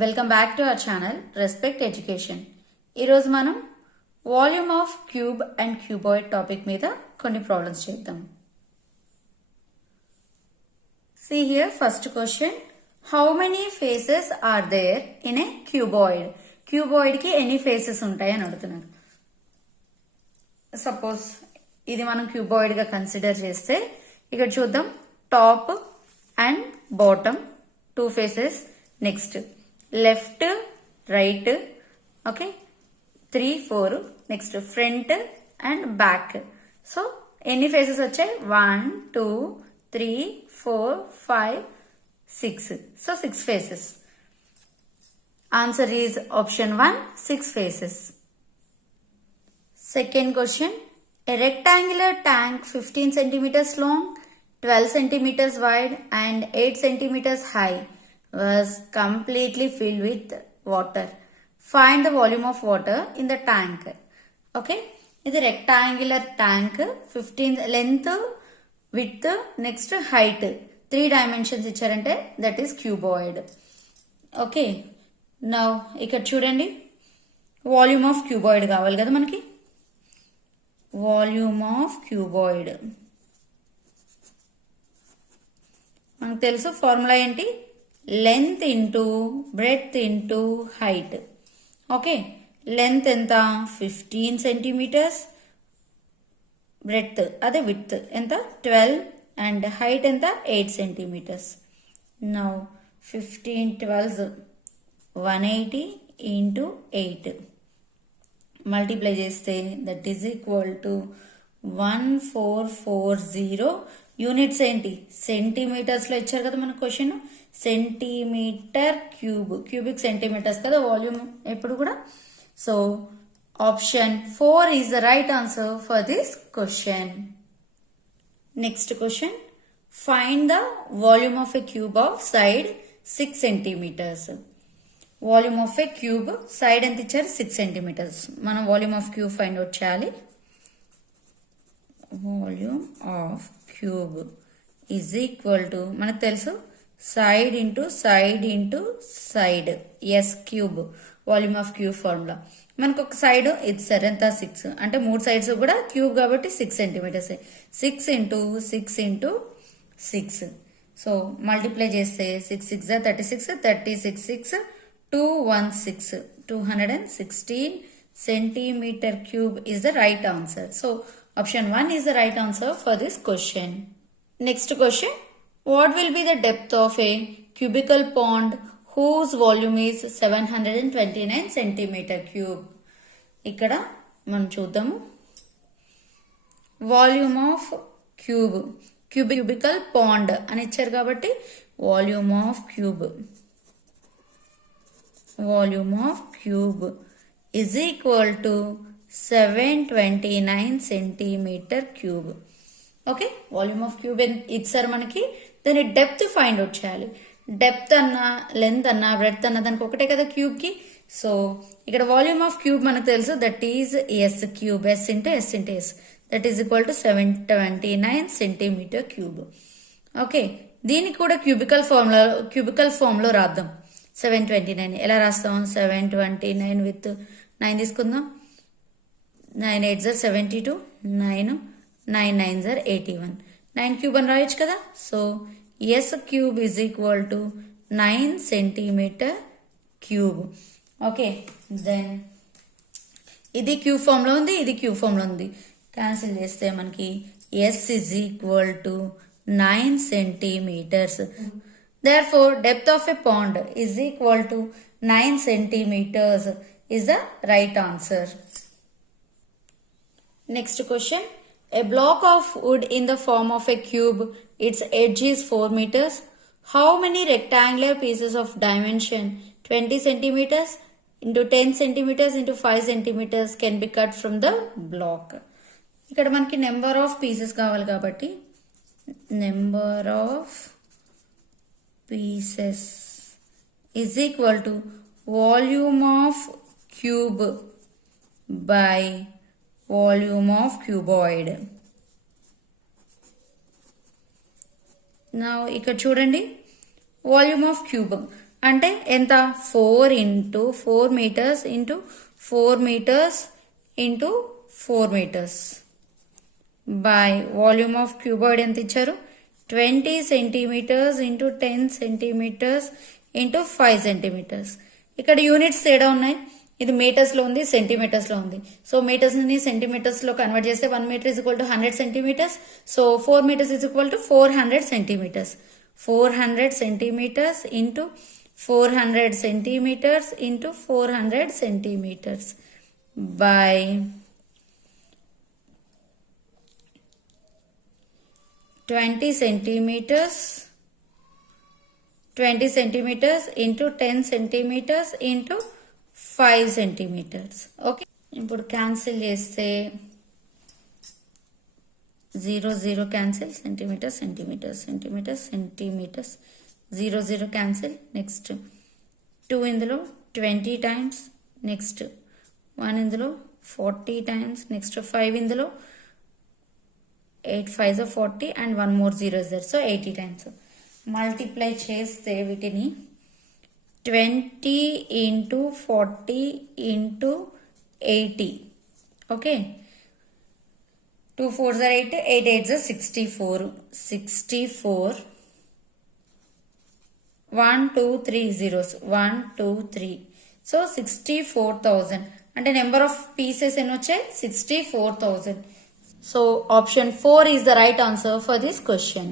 Welcome back to our channel respect education. ఈరోజు మనం volume of cube and cuboid topic మీద కొన్ని ప్రాబ్లమ్స్ చేద్దాం. See here, first question. How many faces are there in a cuboid? Cuboid కి ఎన్ని ఫేసెస్ ఉంటాయి అని అడుగుతున్నారు. సపోజ్ ఇది మనం క్యూబాయిడ్ గా కన్సిడర్ చేస్తే ఇక్కడ చూద్దాం, top and bottom 2 faces, next left right, okay 3 4, next front and back. So ఎన్ని ఫేసెస్ వచ్చాయి? 1 2 3 4 5 6. సో 6 faces. Answer is option 1, 6 faces. Second question. A rectangular tank 15 centimeters long, 12 centimeters wide and 8 centimeters high was completely filled with water. Find the volume of water in the tank. Okay. ఇది rectangular tank, 15 length, width, next height. 3 dimensions ఇచ్చారంటే that is cuboid. Okay. Now ఇక్కడ చూడండి, volume of cuboid కావాలి కదా మనకి. Volume of cuboid మనకు తెలుసు, ఫార్ములా ఏంటి? Length into breadth into height. Okay, length ఎంత? 15 సెంటీమీటర్స్, బ్రెడ్త్ అదే విడ్త్ ఎంత? 12 అండ్ హైట్ ఎంత? 8 సెంటీమీటర్స్. నౌ 15 12 180 ఇంటూ 8 మల్టిప్లై చేస్తే that is equal to 1440. Units ఏంటి? సెంటీమీటర్స్ లో ఇచ్చారు కదా మన question. Centimetre cube, cubic centimetres కదా వాల్యూమ్ ఎప్పుడు కూడా. So option 4 is the right answer for this question. Next question. Find the volume of a cube of side 6 centimetres. Volume of a cube side ఎంత ఇచ్చారు? 6 centimetres. మనం volume of cube find out చేయాలి. Volume of cube is equal to, మనకు తెలుసు, side into side into side, S cube. Volume of cube formula మనకు ఒక సైడ్ ఇది సరే ఎంత? 6 అంటే 3 సైడ్స్ కూడా క్యూబ్ కాబట్టి 6 centimetres. 6 into 6 into 6. So multiply చేస్తే 6 6 36, 36 6 216, 216 centimeter cube is the right answer. So option 1 is the right answer for this question. Next question. What will be the depth of a cubical pond whose volume is 729 centimeter cube? ఇక్కడ మనం చూద్దాము, volume of cube, cubical pond అని ఇచ్చారు కాబట్టి volume of cube, volume of cube is equal to 729 centimetre cube. Okay, volume of cube ఇచ్చారు మనకి, దాని depth find out చేయాలి. డెప్త్ అన్నా లెంత్ అన్నా బ్రెడ్త్ అన్నా దానికి ఒకటే కదా క్యూబ్ కి. సో ఇక్కడ వాల్యూమ్ ఆఫ్ క్యూబ్ మనకు తెలుసు, that is S cube, S into S into S, that is equal to 729 centimetre cube. Okay, దీనికి కూడా క్యూబికల్ ఫామ్ లో రాద్దాం. 729 ఎలా రాస్తాం? 729 విత్ 9 తీసుకుందాం. 9 8 72, 9 9 9 81, 9 క్యూబ్ అని రాయొచ్చు కదా. So S cube is equal to 9 centimetre cube. Okay, then ఇది క్యూబ్ ఫామ్ లో ఉంది, ఇది క్యూబ్ ఫామ్ లో ఉంది. క్యాన్సిల్ చేస్తే మనకి S is equal to 9 centimetres. Therefore, depth of a pond is equal to 9 centimeters is the right answer. Next question. A block of wood in the form of a cube, its edge is 4 meters. How many rectangular pieces of dimension 20 centimeters into 10 centimeters into 5 centimeters can be cut from the block? ఇక్కడ మనకి number of pieces కావాలి కాబట్టి number of pieces is equal to volume of cube by volume of cuboid. Now ఇక్కడ చూడండి, volume of cube అంటే ఎంత 4 into 4 metres into 4 metres into 4 metres by volume of cuboid ఎంత ఇచ్చారు 20 centimetres into 10 centimetres into 5 centimetres. ఇక్కడ units తేడా ఉన్నాయి. ఇది మీటర్స్ లో ఉంది, సెంటీమీటర్స్ లో ఉంది. సో మీటర్స్ ని సెంటీమీటర్స్ లో కన్వర్ట్ చేస్తే 1 metre is equal to 100 centimetres. So 4 metres is equal to 400 centimetres. 400 centimetres into 400 centimeters into 400 centimeters by 20 centimeters into 10 centimeters into 5 centimeters. Okay. ఇప్పుడు క్యాన్సిల్ చేస్తే 0 cancel, centimeters 0 cancel. Next 2 ఇందులో 20 times. Next 1 ఇందులో 40 times. Next 5 ఇందులో 8 5s are 40 and 1 more 0 is there. So 80 times. Multiply చేస్తే వీటిని 20 into 40 into 80. Okay. 2 4s are 8, 8 8s are 64. 1 2 3 zeros 1 2 3. So 64,000 అంటే number of pieces ఎన్ని వచ్చాయి 64,000. So option 4 is the right answer for this question.